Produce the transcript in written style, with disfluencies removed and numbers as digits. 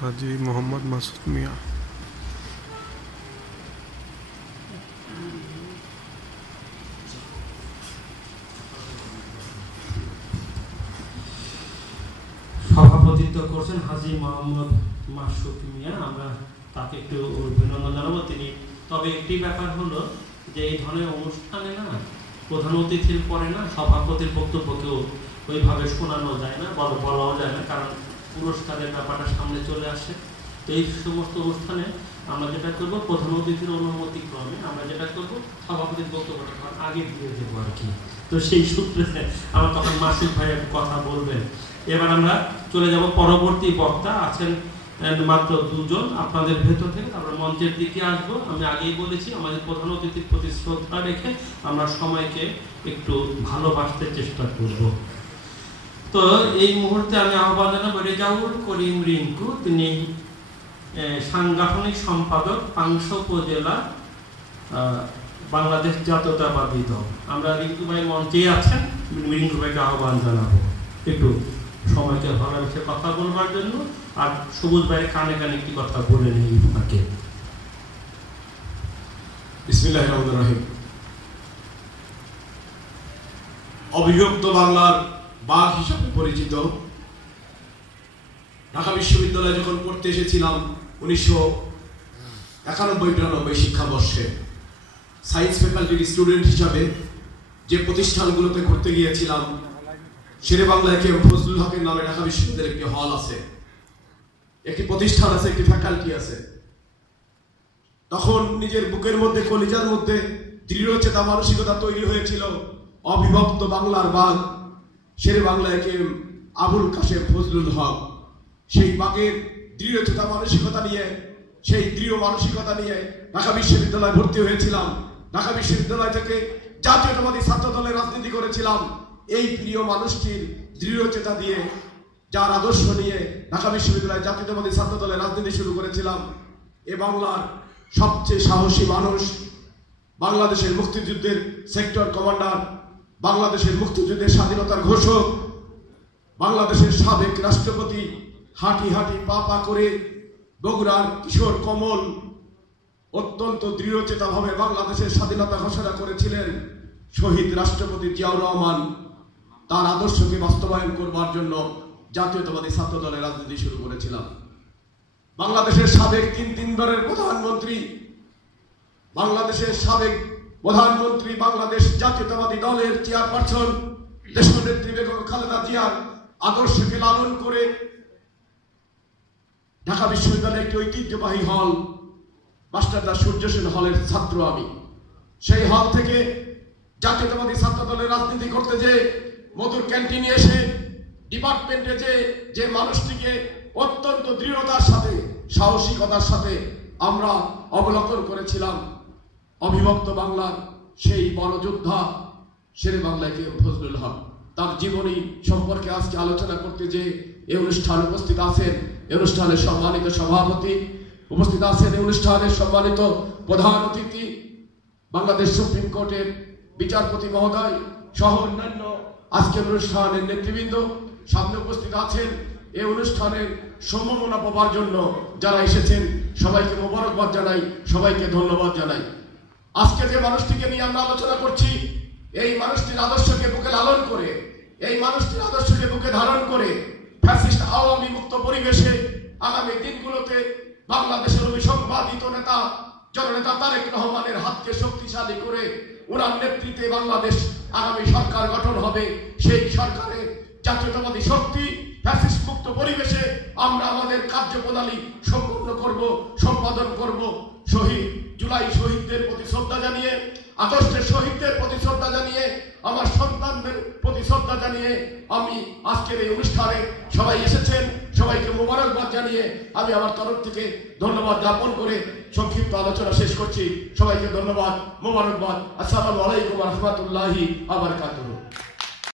হাজী মোহাম্মদ মাসুদ মিয়া। সভাপতিত্ব করছেন হাজী মোহাম্মদ মাসুদ মিয়া। আমরা তাকে একটু অভিনন্দন জানাবো। তিনি তবে একটি ব্যাপার হলো যে এই ধরনের অনুষ্ঠানে না প্রধান অতিথির পরে না সভাপতির বক্তব্যকেও ওইভাবে শোনানো যায় না, বলাও যায় না, কারণ পুরস্কারের ব্যাপারটা সামনে চলে আসে। তো এই সমস্ত অনুষ্ঠানে আমরা যেটা করব, প্রধান অতিথির অনুমতি ক্রমে আমরা যেটা করব, সভাপতির বক্তব্যটা আগে দিয়ে দেবো আর কি। তো সেই সূত্রে আমার তখন মাসুদ ভাই কথা বলবেন। এবার আমরা চলে যাব পরবর্তী বক্তা আছেন মাত্র দুজন আপনাদের ভেতর থেকে, তারপর মঞ্চের দিকে আসবো। আমি আগেই বলেছি আমাদের প্রধান অতিথির প্রতি শ্রদ্ধা রেখে আমরা সময়কে একটু ভালোবাসতে চেষ্টা করব। তো এই মুহূর্তে আমি আহ্বান জানাবো রেজাউল করিম রিঙ্কু। তিনি সাংগঠনিক সম্পাদক পাংশা উপজেলা বাংলাদেশ জাতীয়তাবাদী দল। আমরা রিঙ্কু ভাই মঞ্চে আছেন, রিঙ্কু ভাইকে আহ্বান জানাবো একটু সময়কে ভালোবেসে কথা বলবার জন্য। আর সবুজ ভাইয়ের কানে কানে একটি কথা বলে নেই আপনাকে। বিসমিল্লাহির রহমানির রহিম। অবিভক্ত বাংলার বাঘ হিসাবে পরিচিত ঢাকা বিশ্ববিদ্যালয়ে যখন পড়তে এসেছিলাম 1991-92 শিক্ষাবর্ষে, সায়েন্স ফ্যাকাল্টির স্টুডেন্ট হিসাবে যে প্রতিষ্ঠানগুলোতে ঘুরতে গিয়েছিলাম, শেরে বাংলা কে ফজলুল হকের নামে ঢাকা বিশ্ববিদ্যালয়ের একটি হল আছে, একটি প্রতিষ্ঠান আছে, একটি ফ্যাকাল্টি আছে। তখন নিজের বুকের মধ্যে, কলিজার মধ্যে দৃঢ়চেতা মানসিকতা তৈরি হয়েছিল অবিভক্ত বাংলার বাঘ শেরে বাংলা কে আবুল কাশেম ফজলুল হক। সেই বাঘের দৃঢ়চেতা মানসিকতা নিয়ে, সেই দৃঢ় মানসিকতা নিয়ে ঢাকা বিশ্ববিদ্যালয়ে ভর্তি হয়েছিলাম। ঢাকা বিশ্ববিদ্যালয় থেকে জাতীয়তাবাদী ছাত্র দলের রাজনীতি করেছিলাম। এই প্রিয় মানুষটির দৃঢ়চেতা দিয়ে, যার আদর্শ নিয়ে ঢাকা বিশ্ববিদ্যালয়ে জাতীয়তাবাদী ছাত্র দলের রাজনীতি শুরু করেছিলাম। এ বাংলার সবচেয়ে সাহসী মানুষ, বাংলাদেশের মুক্তিযুদ্ধের সেক্টর কমান্ডার, বাংলাদেশের মুক্তিযুদ্ধের স্বাধীনতার ঘোষক, বাংলাদেশের সাবেক রাষ্ট্রপতি, হাঁটি হাঁটি পা পা করে বগুড়ার কিশোর কমল অত্যন্ত দৃঢ়চেতা ভাবে বাংলাদেশের স্বাধীনতা ঘোষণা করেছিলেন শহীদ রাষ্ট্রপতি জিয়াউর রহমান। তার আদর্শকে বাস্তবায়ন করবার জন্য জাতীয়তাবাদী ছাত্র দলের রাজনীতি শুরু করেছিলাম। বাংলাদেশের সাবেক তিনবারের প্রধানমন্ত্রী, বাংলাদেশের সাবেক প্রধানমন্ত্রী, বাংলাদেশ জাতীয়তাবাদী দলের চেয়ারপারসন দেশনেত্রী বেগম খালেদা জিয়ার আদর্শকে লালন করে ঢাকা বিশ্ববিদ্যালয়ের একটি ঐতিহ্যবাহী হল মাস্টারদা সূর্য সেন হলের ছাত্র আমি। সেই হল থেকে জাতীয়তাবাদী ছাত্র দলের রাজনীতি করতে যে মধুর ক্যান্টিনে এসে ডিপার্টমেন্টে যে মানুষটিকে অত্যন্ত দৃঢ়তার সাথে, সাহসিকতার সাথে আমরা অবলোকন করেছিলাম, অবিভক্ত বাংলার সেই বড় যোদ্ধা শেরে বাংলা কে ফজলুল হক। তার জীবনী সম্পর্কে আজকে আলোচনা করতে যে এই অনুষ্ঠানে উপস্থিত আছেন, এই অনুষ্ঠানের সম্মানিত সভাপতি, উপস্থিত আছেন এই অনুষ্ঠানের সম্মানিত প্রধান অতিথি, বাংলাদেশ সুপ্রিম কোর্টের বিচারপতি মহোদয় সহ অন্যান্য আজকের অনুষ্ঠানের নেতৃবৃন্দ, সামনে উপস্থিত আছেন এই অনুষ্ঠানের সম্মাননা পাওয়ার জন্য যারা এসেছেন, সবাইকে মোবারকবাদ জানাই, সবাইকে ধন্যবাদ জানাই। আজকে যে মানুষটিকে নিয়ে আমরা আলোচনা করছি, এই মানুষটির আদর্শকে বুকে লালন করে, এই মানুষটির আদর্শকে বুকে ধারণ করে ফ্যাসিস্ট আওয়ামী মুক্ত পরিবেশে আগামী দিনগুলোতে বাংলাদেশের অভিসংবাদিত নেতা জননেতা তারেক রহমানের হাতকে শক্তিশালী করে ওনার নেতৃত্বে বাংলাদেশ আগামী সরকার গঠন হবে। সেই সরকারে জাতীয়তাবাদী শক্তি, ফ্যাসিস্ট মুক্ত পরিবেশে আমরা আমাদের কার্যপ্রণালী সম্পূর্ণ করব, সম্পাদন করব। জুলাই শহীদদের প্রতি শ্রদ্ধা জানিয়ে, আগস্টের শহীদদের প্রতি শ্রদ্ধা জানিয়ে, আমার সন্তানদের প্রতি শ্রদ্ধা জানিয়ে আমি আজকের এই অনুষ্ঠানে সবাই এসেছেন, সবাইকে মোবারকবাদ জানিয়ে আমি আমার তরফ থেকে ধন্যবাদ জ্ঞাপন করে সংক্ষিপ্ত আলোচনা শেষ করছি। সবাইকে ধন্যবাদ, মোবারকবাদ। আসসালামু আলাইকুম ওয়া রাহমাতুল্লাহি ওয়া বারাকাতুহু।